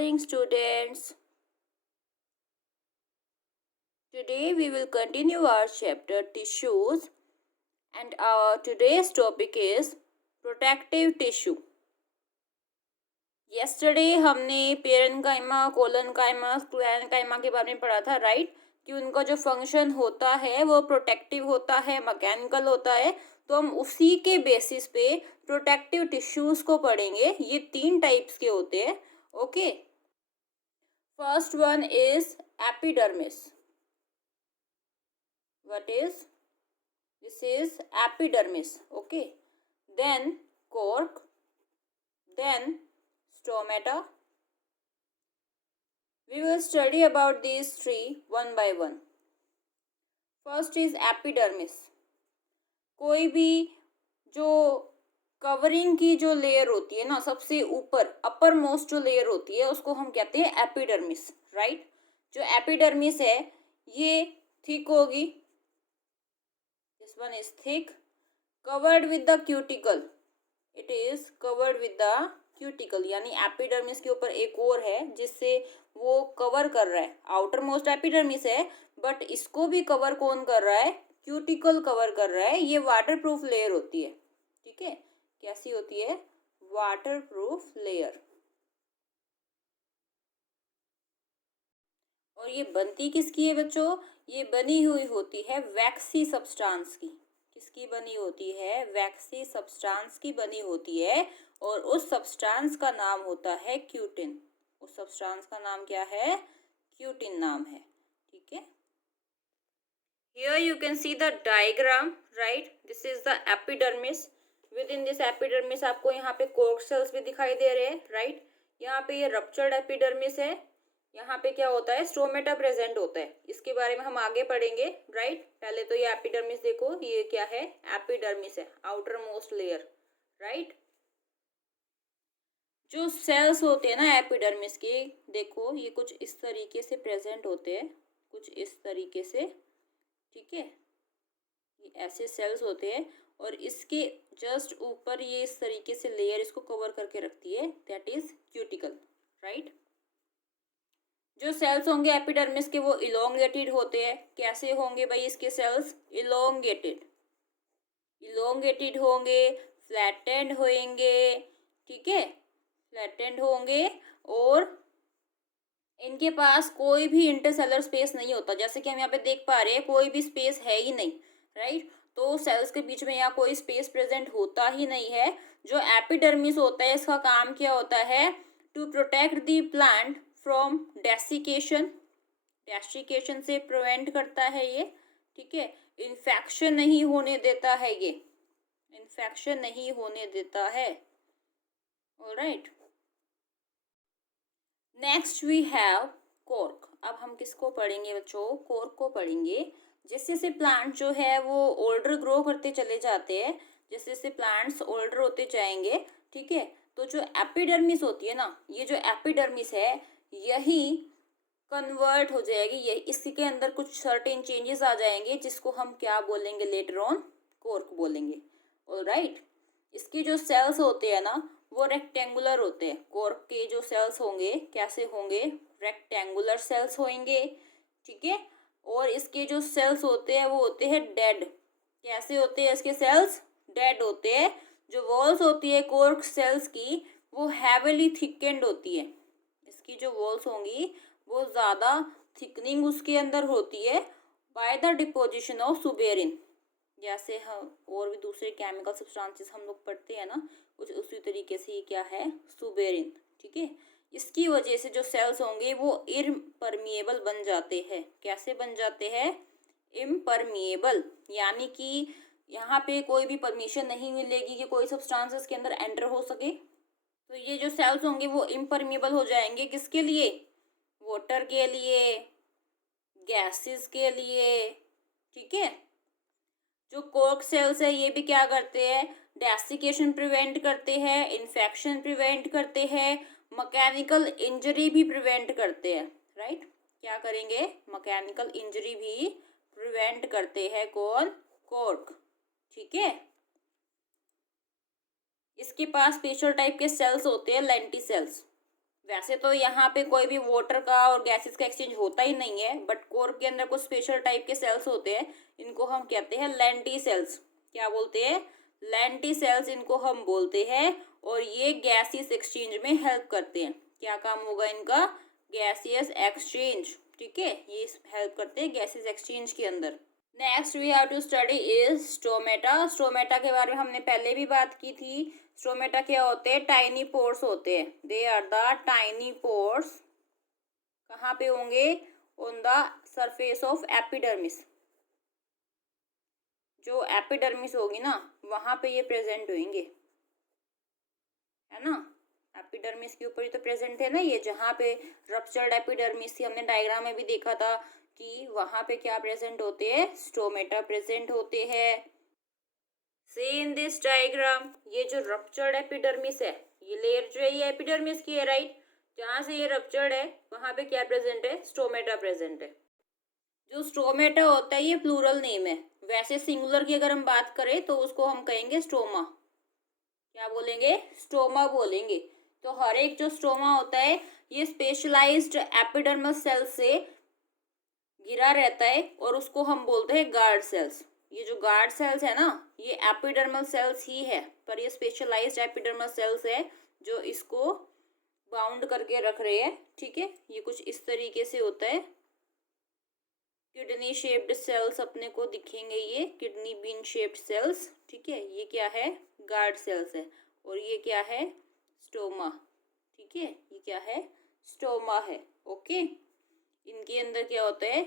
morning, students. Today we will continue our chapter tissues, and our today's topic is protective tissue. Yesterday हमने parenchyma, collenchyma, sclerenchyma के बारे में पढ़ा था, right? कि उनका जो फंक्शन होता है वो प्रोटेक्टिव होता है, मैकेनिकल होता है. तो हम उसी के बेसिस पे प्रोटेक्टिव टिश्यूज को पढ़ेंगे. ये 3 टाइप्स के होते हैं. Okay. First one is epidermis. What is? This is epidermis. Okay. Then cork. Then stomata. We will study about these three one by one. First is epidermis. कोई भी जो कवरिंग की जो लेयर होती है ना, सबसे ऊपर अपर मोस्ट जो लेयर होती है उसको हम कहते हैं एपिडर्मिस, राइट? जो एपिडर्मिस है ये थिक होगी. This one is thick, covered with the cuticle. It is covered with the cuticle, यानी एपिडर्मिस के ऊपर एक और है जिससे वो कवर कर रहा है. आउटर मोस्ट एपिडर्मिस है बट इसको भी कवर कौन कर रहा है? क्यूटिकल कवर कर रहा है. ये वाटर प्रूफ लेयर होती है. ठीक है, कैसी होती है? Water proof layer. और ये बनती किसकी है बच्चों? ये बनी हुई होती है वैक्सी सब्सटेंस की. किसकी बनी होती है? वैक्सी सब्सटेंस की बनी होती है. और उस सब्सटेंस का नाम होता है क्यूटिन. उस सब्सटेंस का नाम क्या है? क्यूटिन नाम है. ठीक है. Here you can see the diagram, right? This is the epidermis. Within this epidermis आपको यहाँ पे cork cells भी दिखाई दे रहे हैं, right? यहाँ पे ये ruptured epidermis है. यहाँ पे क्या होता है? स्टोमेटा प्रेजेंट होता है. इसके बारे में हम आगे पढ़ेंगे, राइट? पहले तो ये एपिडर्मिस देखो, ये क्या है? एपिडर्मिस है, आउटर मोस्ट लेयर, राइट? जो सेल्स होते हैं ना एपिडर्मिस के, देखो ये कुछ इस तरीके से प्रेजेंट होते हैं, कुछ इस तरीके से. ठीक है, ये ऐसे सेल्स होते हैं और इसके जस्ट ऊपर ये इस तरीके से लेयर इसको कवर करके रखती है, दैट इज क्यूटिकल, राइट? जो सेल्स होंगे एपिडर्मिस के वो इलोंगेटेड होते हैं. कैसे होंगे भाई इसके सेल्स? इलोंगेटेड. इलोंगेटेड होंगे, फ्लैटेंड होंगे. ठीक है, फ्लैटेंड होंगे और इनके पास कोई भी इंटरसेलर स्पेस नहीं होता. जैसे कि हम यहाँ पे देख पा रहे हैं कोई भी स्पेस है ही नहीं, राइट? तो सेल्स के बीच में यहाँ कोई स्पेस प्रेजेंट होता ही नहीं है. जो एपिडर्मिस होता है इसका काम क्या होता है? To protect the plant from desiccation. Desiccation से प्रिवेंट करता है ये. ठीक है, इन्फेक्शन नहीं होने देता है ये. इन्फेक्शन नहीं होने देता है. Alright. Next we have cork. अब हम किसको पढ़ेंगे बच्चों? कॉर्क को पढ़ेंगे. जैसे जैसे प्लांट जो है वो ओल्डर ग्रो करते चले जाते हैं, जैसे जैसे प्लांट्स ओल्डर होते जाएंगे, ठीक है, तो जो एपिडर्मिस होती है ना, ये जो एपिडर्मिस है यही कन्वर्ट हो जाएगी. ये इसके अंदर कुछ सर्टेन चेंजेस आ जाएंगे जिसको हम क्या बोलेंगे? लेटर ऑन कॉर्क बोलेंगे. ऑलराइट. इसके जो सेल्स होते हैं ना वो रेक्टेंगुलर होते हैं. कॉर्क के जो सेल्स होंगे कैसे होंगे? रेक्टेंगुलर सेल्स होंगे. ठीक है, और इसके जो सेल्स होते हैं वो होते हैं डेड. कैसे होते हैं इसके सेल्स? डेड होते हैं. जो वॉल्स होती है कॉर्क सेल्स की वो हैवीली थिकेंड होती है. इसकी जो वॉल्स होंगी वो ज़्यादा थिकनिंग उसके अंदर होती है by the deposition of suberin. जैसे हम और भी दूसरे केमिकल सब्सटेंसेस हम लोग पढ़ते हैं ना, कुछ उसी तरीके से ये क्या है? सुबेरिन. ठीक है, इसकी वजह से जो सेल्स होंगे वो इम्परमिएबल बन जाते हैं. कैसे बन जाते हैं? इम्परमिएबल, यानी कि यहाँ पे कोई भी परमिशन नहीं मिलेगी कि कोई सब्सटेंसेस के अंदर एंटर हो सके. तो ये जो सेल्स होंगे वो इम्परमिएबल हो जाएंगे. किसके लिए? वाटर के लिए, गैसेस के लिए. ठीक है, जो कॉर्क सेल्स है ये भी क्या करते हैं? डेसिकेशन प्रिवेंट करते हैं, इन्फेक्शन प्रिवेंट करते हैं, मैकेनिकल इंजरी भी प्रिवेंट करते हैं, राइट? क्या करेंगे? मैकेनिकल इंजरी भी प्रिवेंट करते हैं. कौन? कॉर्क. ठीक है, इसके पास स्पेशल टाइप के सेल्स होते हैं, लेंटी सेल्स. वैसे तो यहाँ पे कोई भी वाटर का और गैसेस का एक्सचेंज होता ही नहीं है, बट कोर के अंदर कुछ स्पेशल टाइप के सेल्स होते हैं, इनको हम कहते हैं लेंटी सेल्स। क्या बोलते हैं? लेंटी सेल्स इनको हम बोलते हैं, और ये गैसियस एक्सचेंज में हेल्प करते हैं। क्या काम होगा इनका? Gaseous exchange. ठीक है, ये हेल्प करते हैं गैसियस एक्सचेंज के अंदर। Next we have to study is stomata. Stomata के बारे में हमने पहले भी बात की थी। स्टोमेटा क्या होते हैं? टाइनी पोर्स होते हैं। They are the tiny pores. कहाँ पे होंगे? On the surface of epidermis. जो एपिडर्मिस होगी ना, वहां पे ये प्रेजेंट होंगे, है ना। एपिडर्मिस के ऊपर ही तो प्रेजेंट है ना ये, जहाँ पे रप्चर्ड एपिडर्मिस थी, हमने डायग्राम में भी देखा था कि वहां पे क्या प्रेजेंट होते हैं? स्टोमेटा प्रेजेंट होते हैं। सी इन दिस डायग्राम, ये जो रप्चर्ड एपिडर्मिस है, ये लेयर जो है ये एपिडर्मिस की है, राइट। जहां से ये रप्चर्ड है वहां पे क्या प्रेजेंट है? स्टोमेटा प्रेजेंट है। जो स्टोमेटा होता है ये प्लूरल नेम है। वैसे सिंगुलर की अगर हम बात करें तो उसको हम कहेंगे स्टोमा। क्या बोलेंगे? स्टोमा बोलेंगे। तो हर एक जो स्टोमा होता है ये स्पेशलाइज्ड एपिडर्मल सेल से घिरा रहता है, और उसको हम बोलते हैं गार्ड सेल्स। ये जो गार्ड सेल्स है ना, ये एपिडर्मल सेल्स ही है, पर ये स्पेशलाइज्ड एपिडर्मल सेल्स है जो इसको बाउंड करके रख रहे हैं। ठीक है, ये कुछ इस तरीके से होता है। किडनी शेप्ड सेल्स अपने को दिखेंगे, ये किडनी बीन शेप्ड सेल्स। ठीक है, ये क्या है? गार्ड सेल्स है। और ये क्या है? स्टोमा। ठीक है, ये क्या है? स्टोमा है। ओके, इनके अंदर क्या होता है?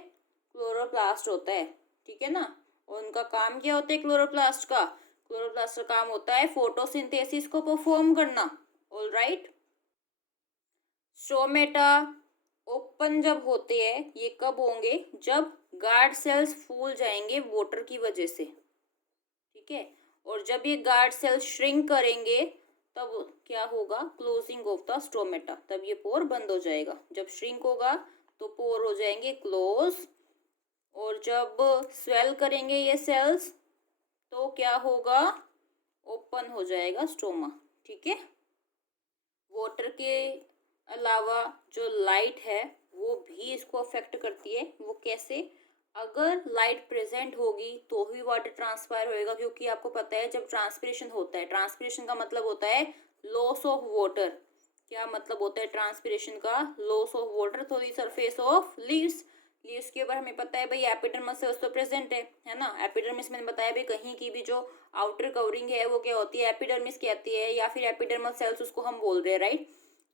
क्लोरोप्लास्ट होता है। ठीक है ना। और उनका काम क्या होता है क्लोरोप्लास्ट का? क्लोरोप्लास्ट का काम होता है फोटोसिंथेसिस को परफॉर्म करना। All right. स्टोमेटा ओपन जब होते हैं, ये कब होंगे? जब गार्ड सेल्स फूल जाएंगे वाटर की वजह से। ठीक है, और जब ये गार्ड सेल्स श्रिंक करेंगे तब क्या होगा? Closing of the stomata. तब ये पोर बंद हो जाएगा। जब श्रिंक होगा तो पोर हो जाएंगे क्लोज, और जब स्वेल करेंगे ये सेल्स तो क्या होगा? ओपन हो जाएगा स्टोमा। ठीक है, वाटर के अलावा जो लाइट है वो भी इसको अफेक्ट करती है। वो कैसे? अगर लाइट प्रेजेंट होगी तो ही वाटर ट्रांसफायर होएगा, क्योंकि आपको पता है जब ट्रांसपिरेशन होता है, ट्रांसपिरेशन का मतलब होता है लॉस ऑफ वाटर। क्या मतलब होता है ट्रांसपिरेशन का? Loss of water through the surface of leaves. Leaves के ऊपर हमें पता है भाई एपिडर्मिस सेल्स तो प्रेजेंट है ना। एपिडर्मिस मैंने बताया भाई कहीं की भी जो आउटर कवरिंग है वो क्या होती है? एपिडर्मिस कहती है, या फिर एपिडर्मल सेल्स उसको हम बोल रहे हैं, राइट।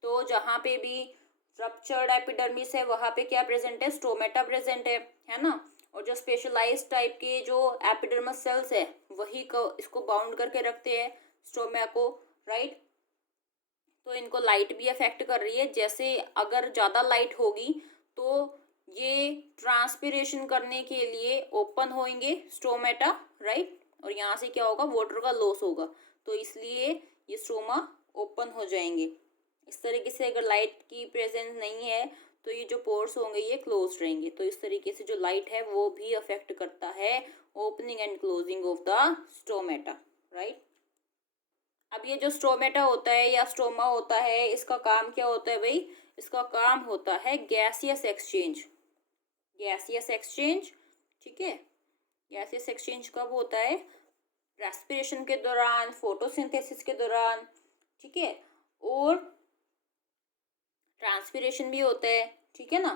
तो जहाँ पे भी रप्चर्ड एपिडर्मिस है वहाँ पे क्या प्रेजेंट है? स्टोमेटा प्रेजेंट है ना। और जो स्पेशलाइज्ड टाइप के जो एपिडर्मल सेल्स है वही इसको बाउंड करके रखते हैं स्टोमा को, राइट। तो इनको लाइट भी अफेक्ट कर रही है। जैसे अगर ज़्यादा लाइट होगी तो ये ट्रांसपिरेशन करने के लिए ओपन होंगे स्टोमेटा, राइट। और यहाँ से क्या होगा? वाटर का लॉस होगा, तो इसलिए ये स्टोमा ओपन हो जाएंगे। इस तरीके से अगर लाइट की प्रेजेंस नहीं है तो ये जो पोर्स होंगे ये क्लोज रहेंगे। तो इस तरीके से जो लाइट है वो भी अफेक्ट करता है opening and closing of the stomata, right. अब ये जो स्टोमेटा होता है या स्टोमा होता है, इसका काम क्या होता है भाई? इसका काम होता है गैसियस एक्सचेंज। गैसियस एक्सचेंज, ठीक है। गैसियस एक्सचेंज कब होता है? रेस्पिरेशन के दौरान, फोटोसिंथेसिस के दौरान, ठीक है। और ट्रांसपिरेशन भी होता है, ठीक है ना।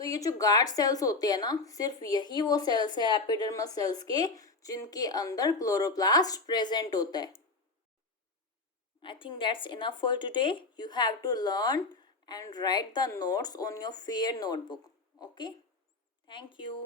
तो ये जो गार्ड सेल्स होते हैं ना, सिर्फ यही वो सेल्स है एपिडर्मल सेल्स के जिनके अंदर क्लोरोप्लास्ट प्रेजेंट होता है। I think that's enough for today. You have to learn and write the notes on your fair notebook. Okay? Thank you.